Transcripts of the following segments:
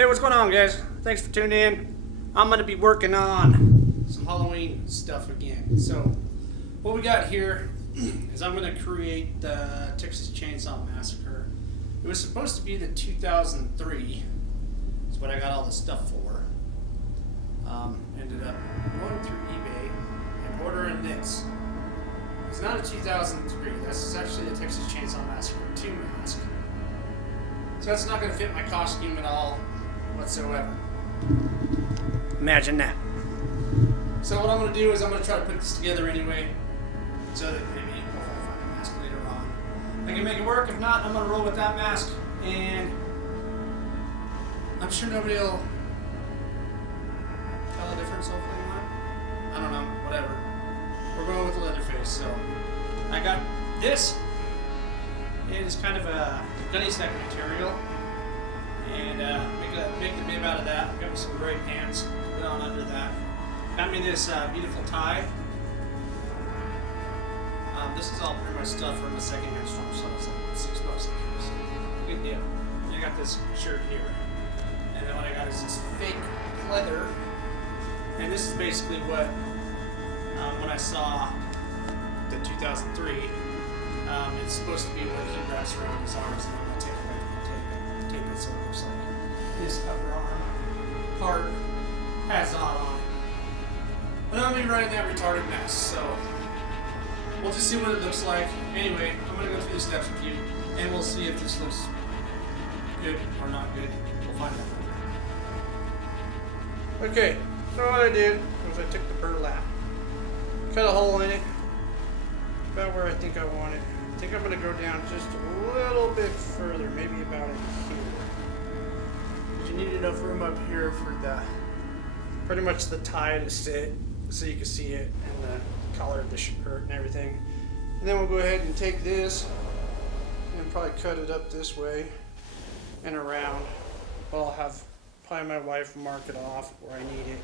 Hey, what's going on, guys? Thanks for tuning in. I'm going to be working on some Halloween stuff again. So, what we got here is I'm going to create the Texas Chainsaw Massacre. It was supposed to be the 2003. That's what I got all the stuff for. Ended up going through eBay and ordering this. It's not a 2003. This is actually the Texas Chainsaw Massacre 2 mask. So that's not going to fit my costume at all whatsoever. Imagine that. So what I'm going to do is I'm going to try to put this together anyway, so that maybe if I find a mask later on, I can make it work. If not, I'm going to roll with that mask, and I'm sure nobody will tell the difference, hopefully not. I don't know, whatever. We're going with the Leatherface, so I got this. It is kind of a gunny sack material, and make the bib out of that. Got me some gray pants, put on under that. Got me this beautiful tie. This is all pretty much stuff from a secondhand store, so it's like $6 a piece. Good deal. And I got this shirt here, and then what I got is this fake leather, and this is basically what when I saw the 2003. It's supposed to be what he wraps around his arms, and I'm going to take it back and tape it so it looks like this upper arm part has on it. But I'm going to be running that retarded mess, so we'll just see what it looks like. Anyway, I'm going to go through the steps with you, and we'll see if this looks good or not good. We'll find out. Okay, so what I did was I took the burlap, cut a hole in it, about where I think I want it. I think I'm going to go down just a little bit further, maybe about here. Because you need enough room up here for the, pretty much the tie to sit, so you can see it, and the collar of the shirt and everything. And then we'll go ahead and take this and probably cut it up this way and around. I'll have probably my wife mark it off where I need it.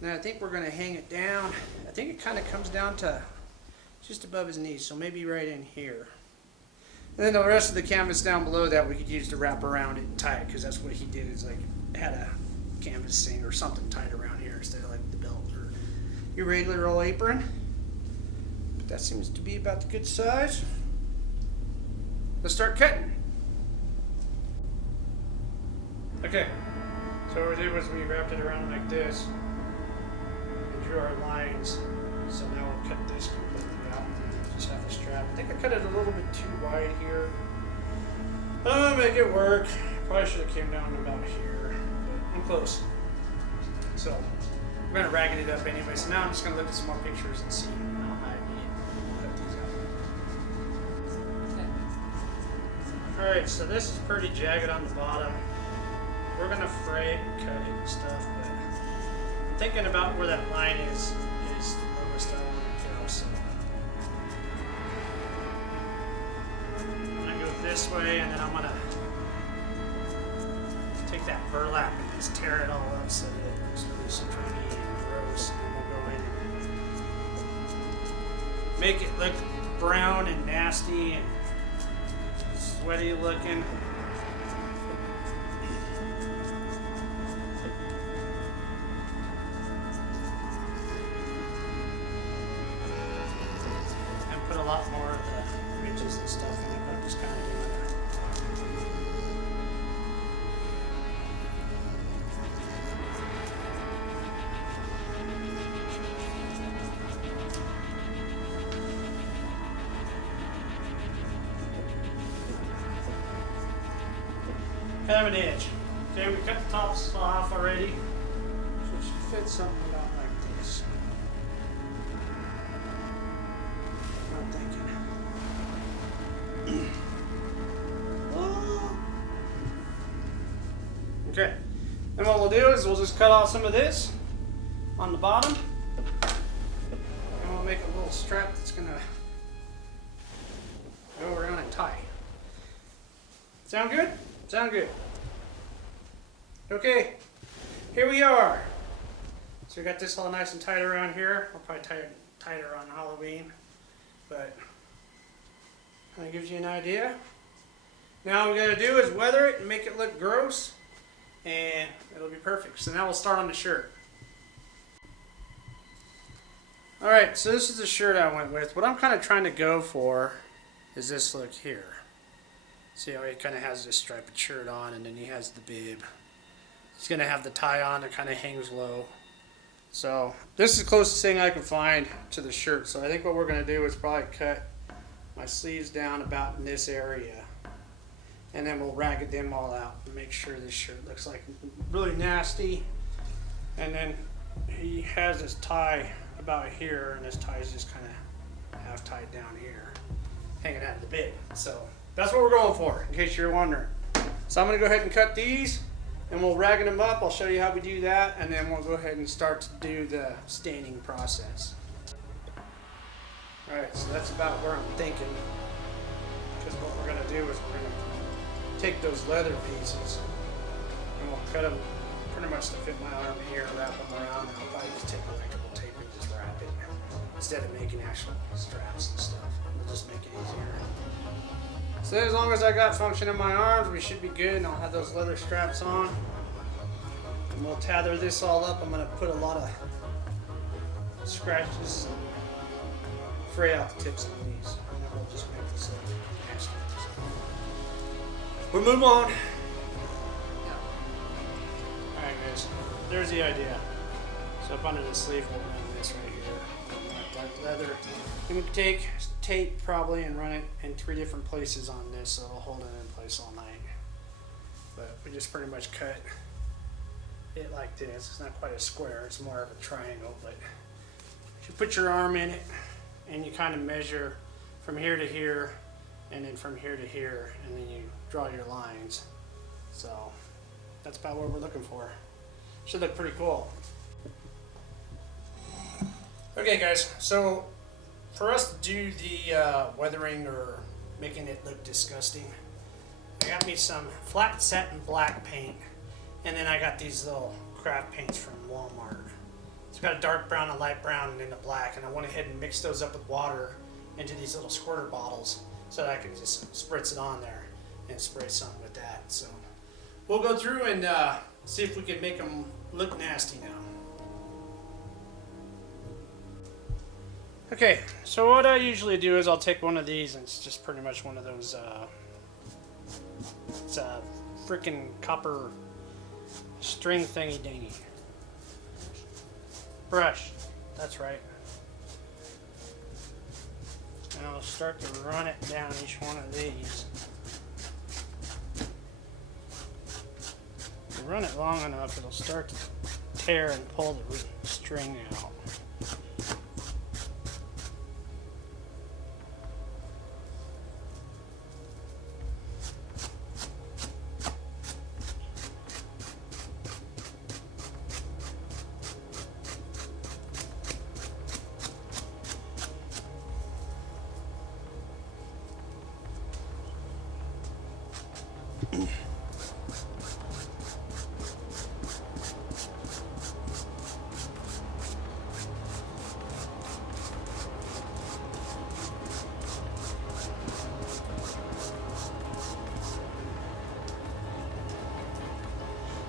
And then I think we're going to hang it down. I think it kind of comes down to just above his knees, so maybe right in here. And then the rest of the canvas down below that we could use to wrap around it and tie it, because that's what he did, is like had a canvas thing or something tied around here instead of like the belt or your regular old apron. But that seems to be about the good size. Let's start cutting. Okay, so what we did was we wrapped it around like this and drew our lines. So now we'll cut this completely out. Just have the strap. I think I cut it a little bit too wide here. But I'm gonna make it work. Probably should have came down about here, but I'm close. So we're gonna ragged it up anyway. So now I'm just gonna look at some more pictures and see how high I need to cut these out. All right, so this is pretty jagged on the bottom. We're gonna fray it and cut it and stuff, but I'm thinking about where that line is the lowest I want to go, so I'm going to go this way, and then I'm going to take that burlap and just tear it all up so that it looks really stringy and gross, and then we'll go in and make it look brown and nasty and sweaty looking. A lot more of the ridges and stuff in it, but I'm just kind of doing that. Kind of an edge. Okay, we cut the tops off already, so it should fit something about like this. Okay, and what we'll do is we'll just cut off some of this on the bottom, and we'll make a little strap that's going to go around and tie. Sound good? Sound good. Okay, here we are. So we got this all nice and tight around here. I'll probably tie it tighter on Halloween, but kind of gives you an idea. Now all we got to do is weather it and make it look gross, and it'll be perfect. So now we'll start on the shirt. Alright, so this is the shirt I went with. What I'm kind of trying to go for is this look here. See how he kind of has this striped shirt on, and then he has the bib. He's going to have the tie on that kind of hangs low. So this is the closest thing I can find to the shirt. So I think what we're going to do is probably cut my sleeves down about in this area. And then we'll ragged them all out and make sure this shirt looks like really nasty. And then he has his tie about here, and his tie is just kind of half tied down here, hanging out of the bib. So that's what we're going for, in case you're wondering. So I'm going to go ahead and cut these, and we'll rag them up. I'll show you how we do that, and then we'll go ahead and start to do the staining process. Alright, so that's about where I'm thinking. Because what we're going to do is we're going to take those leather pieces, and we'll cut them pretty much to fit my arm here, wrap them around, and I'll probably just take electrical tape and just wrap it. Instead of making actual straps and stuff. We'll just make it easier. So as long as I got function in my arms, we should be good, and I'll have those leather straps on. And we'll tether this all up. I'm going to put a lot of scratches and fray out the tips on these. And then we'll just make this look nasty. We'll move on. Alright guys, there's the idea. So up under the sleeve we'll run this right here. Like leather. And we can take tape probably and run it in 3 different places on this so it'll hold it in place all night. But we just pretty much cut it like this. It's not quite a square, it's more of a triangle, but you put your arm in it and you kind of measure from here to here and then from here to here, and then you draw your lines. So that's about what we're looking for. Should look pretty cool. Okay guys, so for us to do the weathering or making it look disgusting, I got me some flat satin black paint, and then I got these little craft paints from Walmart. It's got a dark brown, a light brown, and then a black, and I went ahead and mixed those up with water into these little squirter bottles so that I could just spritz it on there and spray some with that. So we'll go through and see if we can make them look nasty now. Okay, so what I usually do is I'll take one of these, and it's just pretty much one of those, it's a freaking copper string thingy dingy. Brush, that's right. And I'll start to run it down each one of these. If you run it long enough, it'll start to tear and pull the string out.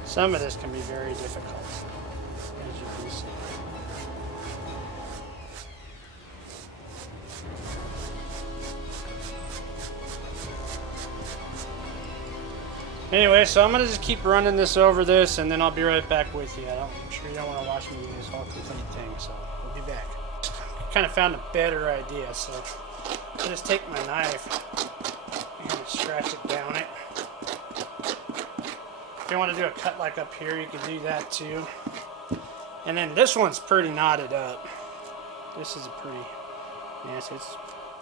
Some of this can be very difficult, as you can see. Anyway, so I'm going to just keep running this over this, and then I'll be right back with you. I'm sure you don't want to watch me do this whole complete thing, so we'll be back. Kind of found a better idea, so I'll just take my knife and scratch it down it. If you want to do a cut like up here, you can do that too. And then this one's pretty knotted up. This is a pretty, yes, it's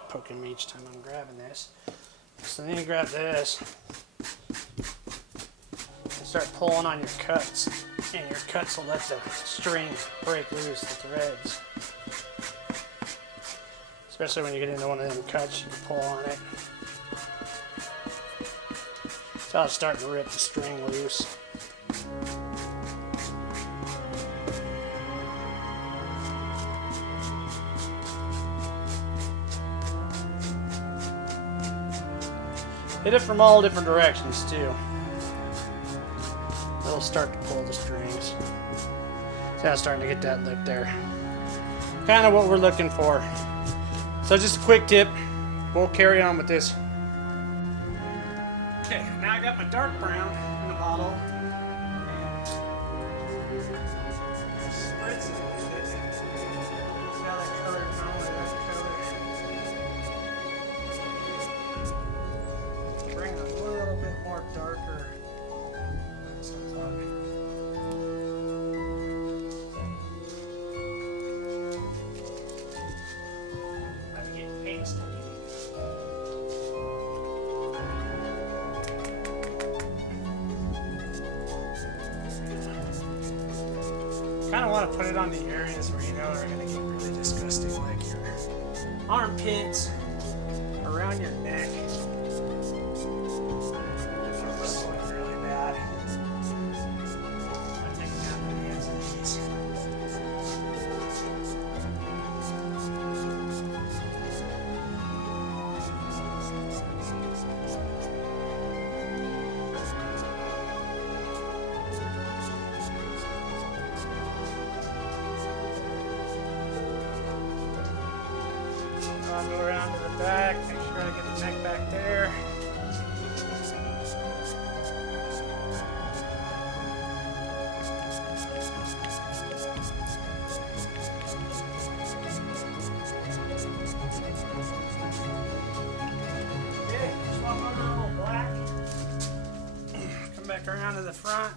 poking me each time I'm grabbing this. So then you grab this and start pulling on your cuts, and your cuts will let the string break loose, the threads. Especially when you get into one of them cuts, you can pull on it. So it's starting to rip the string loose. Hit it from all different directions too. It'll it'll start to pull the strings. So I'm starting to get that look there. Kind of what we're looking for. So just a quick tip. We'll carry on with this. Okay, now I got my dark brown in the bottle. Spritz it with it. See how that color is on with that color. Bring a little bit more darker. I'm getting paint stuck. Kind of want to put it on the areas where you know are going to get really disgusting, like your armpits, around your neck. It's like really bad. I'm taking down the hands and knees. I'll go around to the back, make sure I get the neck back there. Okay, swap over a little black. Come back around to the front.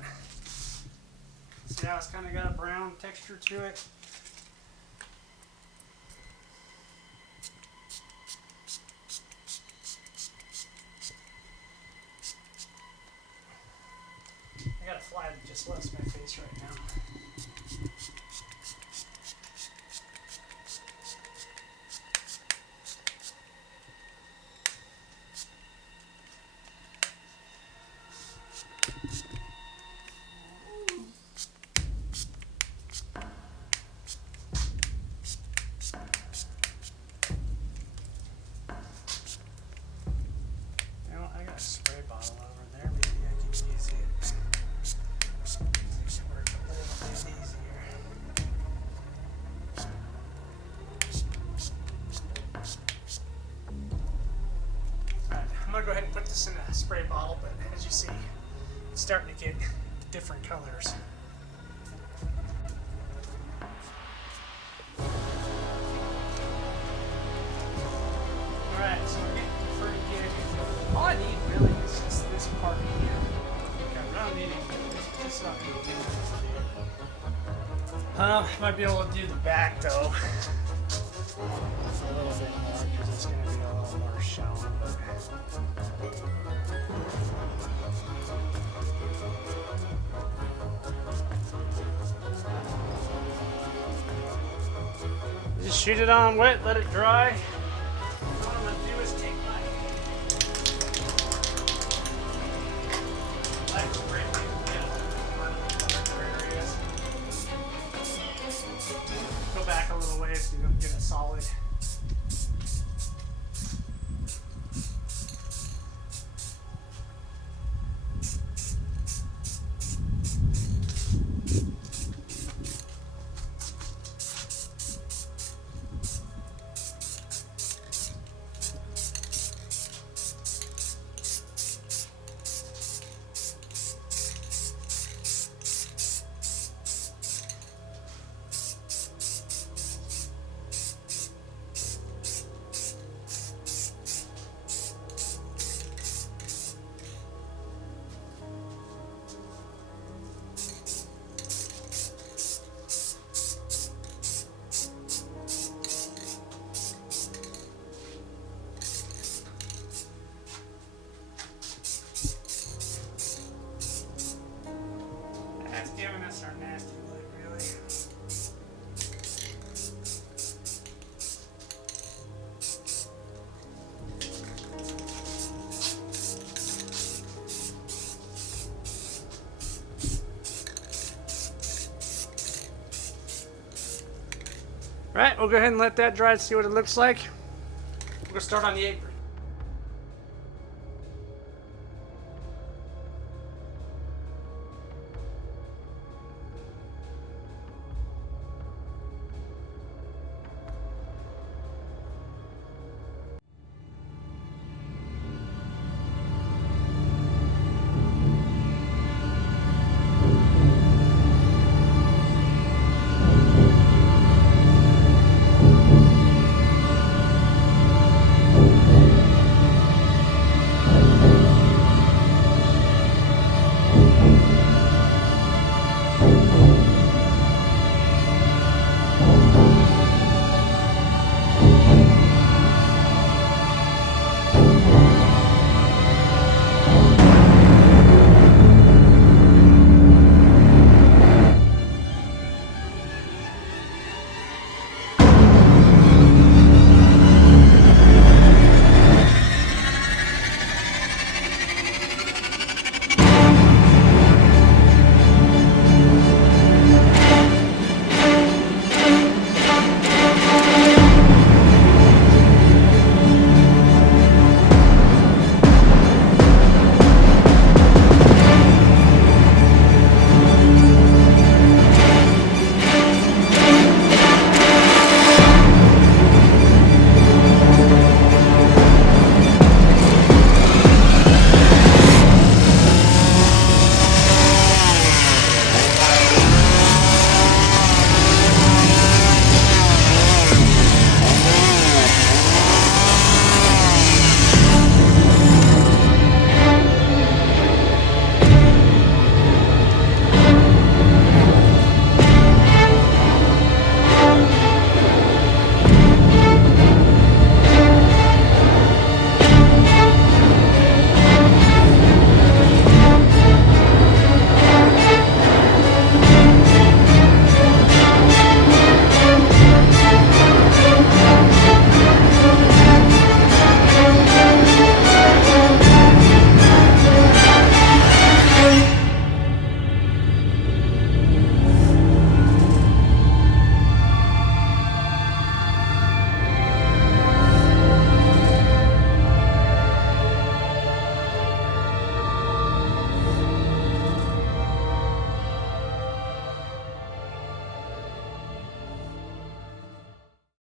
See how it's kind of got a brown texture to it. I got a fly that just left my face right now. You know, I got a spray bottle over there. Maybe I can use it. Work a little bit easier. Alright, I'm gonna go ahead and put this in a spray bottle, but as you see, it's starting to get different colors. Alright, so we're getting pretty good. All I need really is just this part here. Okay, I don't need anything. This is not going to do anything. Might be able to do the back though. A little bit more because it's going to be a little more shown. Just shoot it on wet, let it dry. What I'm going to do is take my light spray paint and go back a little ways so you don't get a solid. That's giving us our nasty look, really. Right, we'll go ahead and let that dry to see what it looks like. We're gonna start on the apron.